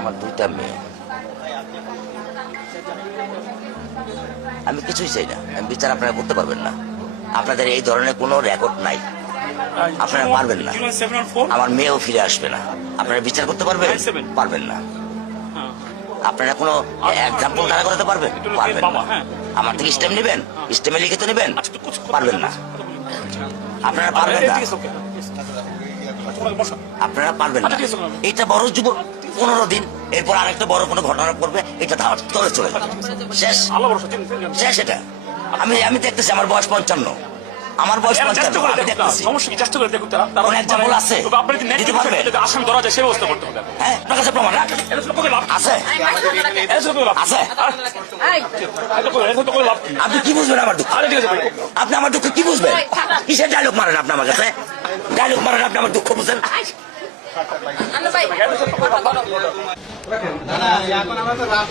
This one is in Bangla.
আমার দুইটা মেয়ে। আমি কিছুই চাই না, আমি বিচার আপনারা করতে পারবেন না। আপনাদের এই ধরনের কোনো রেকর্ড নাই, আপনারা পারবেন না। আমার মেয়েও ফিরে আসবে না। আপনারা বিচার করতে পারবেন? পারবেন না। আপনারা কোনো এক্সাম্পল দাঁড়া করাতে পারবেন? পারবেন না। আমার থেকে স্টেম নেবেন, স্টেমে লিখিত নেবেন? পারবেন না। আপনারা পারবেন না, আপনারা পারবেন না। এটা বড় যুব 15 দিন, এরপর আরেকটা বড় কোনো ঘটনা করবে, এটা তলে চলে যাবে, শেষ শেষ। এটা আমি দেখতেছি, আমার বয়স 55, আমার বয়স 55, আমি দেখতেছি। কোন এক্সাম্পল আছে দিতে পারবে? আসামি ধরা যায় সে ব্যবস্থা করতে হবে। হ্যাঁ, আপনার কাছে প্রমাণ আছে? আছে? আপনি কি বুঝবেন আমার দুঃখ? আপনি আমার দুঃখ কি বুঝবেন? কিসের ডায়লগ মারেন আপনি আমার কাছে? ডায়লগ মারেন আপনি আমার দুঃখ বুঝেন? এখন আমরা তো রাত